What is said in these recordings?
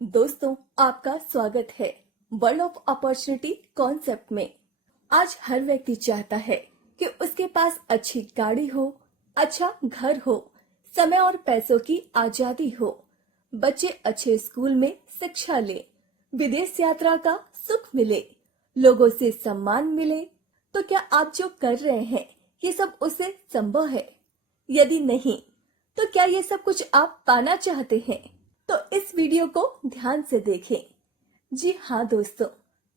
दोस्तों, आपका स्वागत है वर्ल्ड ऑफ अपॉर्चुनिटी कॉन्सेप्ट में। आज हर व्यक्ति चाहता है कि उसके पास अच्छी गाड़ी हो, अच्छा घर हो, समय और पैसों की आजादी हो, बच्चे अच्छे स्कूल में शिक्षा ले, विदेश यात्रा का सुख मिले, लोगों से सम्मान मिले। तो क्या आप जो कर रहे हैं ये सब उससे संभव है? यदि नहीं, तो क्या ये सब कुछ आप पाना चाहते हैं? तो इस वीडियो को ध्यान से देखें। जी हाँ दोस्तों,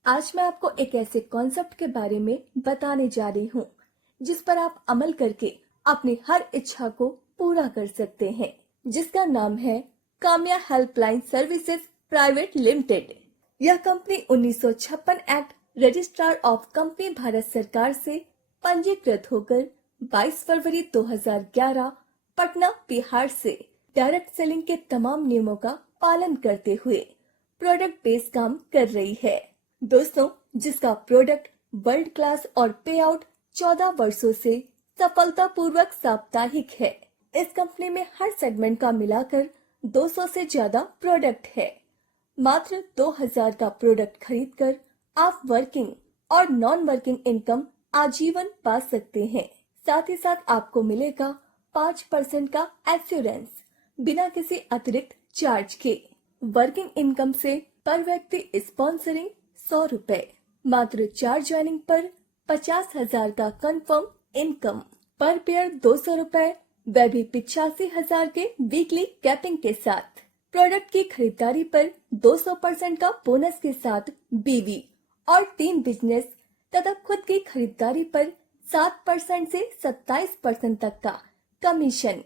आज मैं आपको एक ऐसे कॉन्सेप्ट के बारे में बताने जा रही हूँ जिस पर आप अमल करके अपनी हर इच्छा को पूरा कर सकते हैं, जिसका नाम है Kamya helpline services private limited. यह company 1956 act registrar of company Bharat सरकार से पंजीकृत होकर 22 फरवरी 2011 पटना बिहार से डायरेक्ट सेलिंग के तमाम नियमों का पालन करते हुए प्रोडक्ट बेस्ड काम कर रही है दोस्तों, जिसका प्रोडक्ट वर्ल्ड क्लास और पे आउट 14 वर्षों से सफलतापूर्वक साप्ताहिक है। इस कंपनी में हर सेगमेंट का मिलाकर 200 से ज्यादा प्रोडक्ट है। मात्र 2000 का प्रोडक्ट खरीदकर आप वर्किंग और नॉन वर्किंग इनकम आजीवन पा सकते हैं। साथ ही साथ आपको मिलेगा 5% का एश्योरेंस बिना किसी अतिरिक्त चार्ज के। वर्किंग इनकम से पर व्यक्ति स्पॉन्सरिंग 100 रुपए, मात्र 4 ज्वाइनिंग पर 50,000 का कंफर्म इनकम, पर पेयर 200 रुपए, वह भी 85,000 के वीकली कैपिंग के साथ। प्रोडक्ट की खरीदारी पर 200% का बोनस के साथ बीवी और टीम बिजनेस तथा खुद की खरीदारी पर 7% से 27% तक का कमीशन,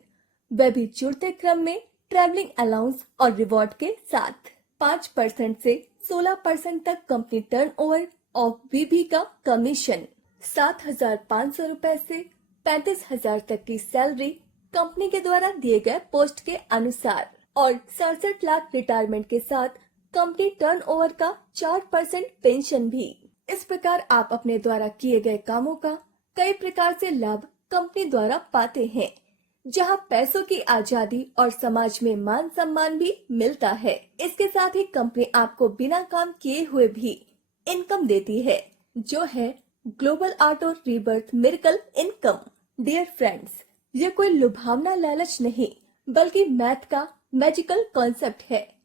वह भी जुड़ते क्रम में ट्रैवलिंग अलाउंस और रिवॉर्ड के साथ। 5% से 16% तक कंपनी टर्नओवर ऑफ बीबी का कमीशन, 7,500 रुपए से 35,000 तक की सैलरी कंपनी के द्वारा दिए गए पोस्ट के अनुसार, और 67 लाख रिटायरमेंट के साथ कंपनी टर्नओवर का 4% पेंशन भी। इस प्रकार आप अपने द्वारा किए गए कामों का कई प्रकार से लाभ कंपनी द्वारा पाते हैं, जहां पैसों की आजादी और समाज में मान सम्मान भी मिलता है। इसके साथ ही कंपनी आपको बिना काम किए हुए भी इनकम देती है, जो है global auto rebirth miracle income. Dear friends, ये कोई लुभावना लालच नहीं, बल्कि मैथ का मैजिकल कॉन्सेप्ट है।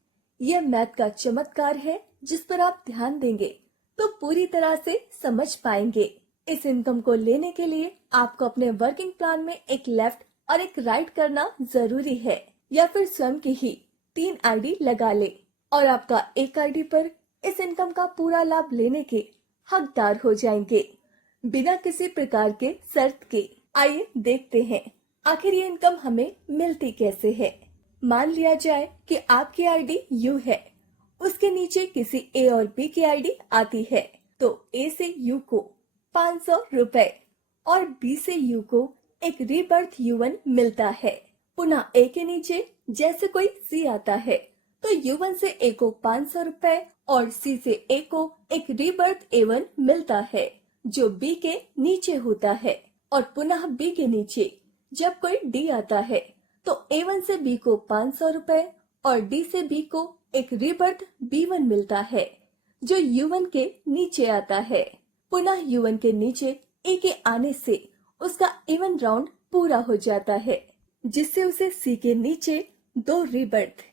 यह मैथ का चमत्कार है जिस पर आप ध्यान देंगे तो पूरी तरह से समझ पाएंगे। इस इनकम को लेने के लिए आपको अपने वर्किंग प्लान में एक लेफ्ट और एक राइट करना जरूरी है, या फिर स्वयं की ही 3 आईडी लगा ले और आपका एक आईडी पर इस इनकम का पूरा लाभ लेने के हकदार हो जाएंगे, बिना किसी प्रकार के शर्त के। आइए देखते हैं आखिर ये इनकम हमें मिलती कैसे है। मान लिया जाए कि आपकी आईडी यू है, उसके नीचे किसी ए और बी की आईडी आती है, तो ए से यू को 500 रुपए और बी से यू को एक रीबर्थ U1 मिलता है। पुनः ए के नीचे जैसे कोई सी आता है तो U1 से ए को 500 रुपए और सी से ए को एक रीबर्थ A1 मिलता है, जो बी के नीचे होता है। और पुनः बी के नीचे जब कोई डी आता है तो A1 से बी को 500 रुपए और डी से बी को एक रीबर्थ B1 मिलता है, जो U1 के नीचे आता है। पुनः U1 के नीचे ए के आने से उसका इवन राउंड पूरा हो जाता है, जिससे उसे सी के नीचे 2 रीबर्थ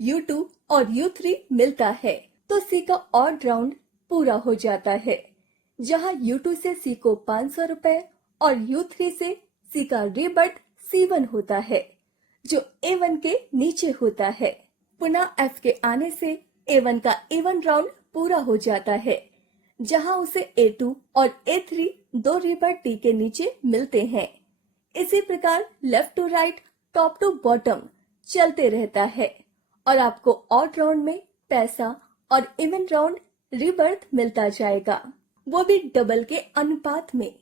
U2 और U3 मिलता है, तो सी का ऑड राउंड पूरा हो जाता है, जहां U2 से सी को 500 रुपए और U3 से सी का रीबर्थ C1 होता है, जो A1 के नीचे होता है। पुनः F के आने से A1 का इवन राउंड पूरा हो जाता है, जहां उसे A2 और A3 2 रीबर्थ डी के नीचे मिलते हैं। इसी प्रकार left to right, top to bottom चलते रहता है और आपको ऑड राउंड में पैसा और इवन राउंड रीबर्थ मिलता जाएगा, वो भी डबल के अनुपात में,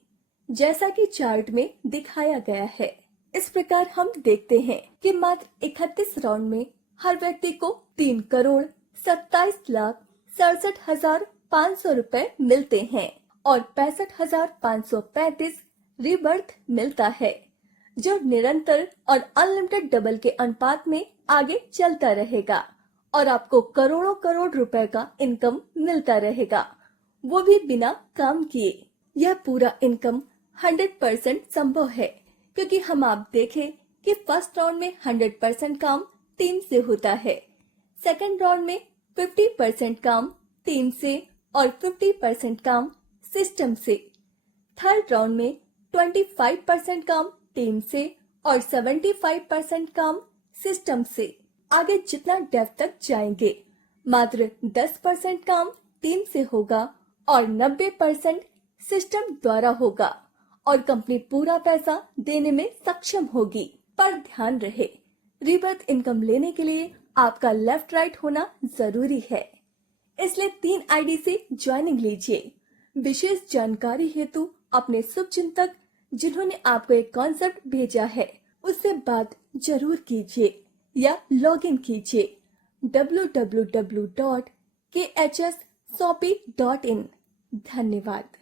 जैसा कि चार्ट में दिखाया गया है। इस प्रकार हम देखते हैं कि मात्र 31 राउंड में हर व्यक्ति को 3,27,67,500 रुपए मिलते हैं और 65,535 रीबर्थ मिलता है, जो निरंतर और अनलिमिटेड डबल के अनुपात में आगे चलता रहेगा और आपको करोड़ों करोड़ रुपए का इनकम मिलता रहेगा, वो भी बिना काम किए। यह पूरा इनकम 100% संभव है, क्योंकि हम आप देखें कि फर्स्ट राउंड में 100% काम टीम से होता है, सेकंड राउंड में 50% काम टीम से और 50% काम सिस्टम से, थर्ड राउंड में 25% काम टीम से और 75% काम सिस्टम से। आगे जितना डेप्थ तक जाएंगे, मात्र 10% काम टीम से होगा और 90% सिस्टम द्वारा होगा और कंपनी पूरा पैसा देने में सक्षम होगी। पर ध्यान रहे, रीबर्थ इनकम लेने के लिए आपका लेफ्ट राइट होना जरूरी है, इसलिए 3 आईडी से ज्वाइनिंग लीजिए। विशेष जानकारी हेतु अपने शुभचिंतक जिन्होंने आपको एक कॉन्सेप्ट भेजा है उससे बात जरूर कीजिए या लॉग इन कीजिए www.khssopi.in। धन्यवाद।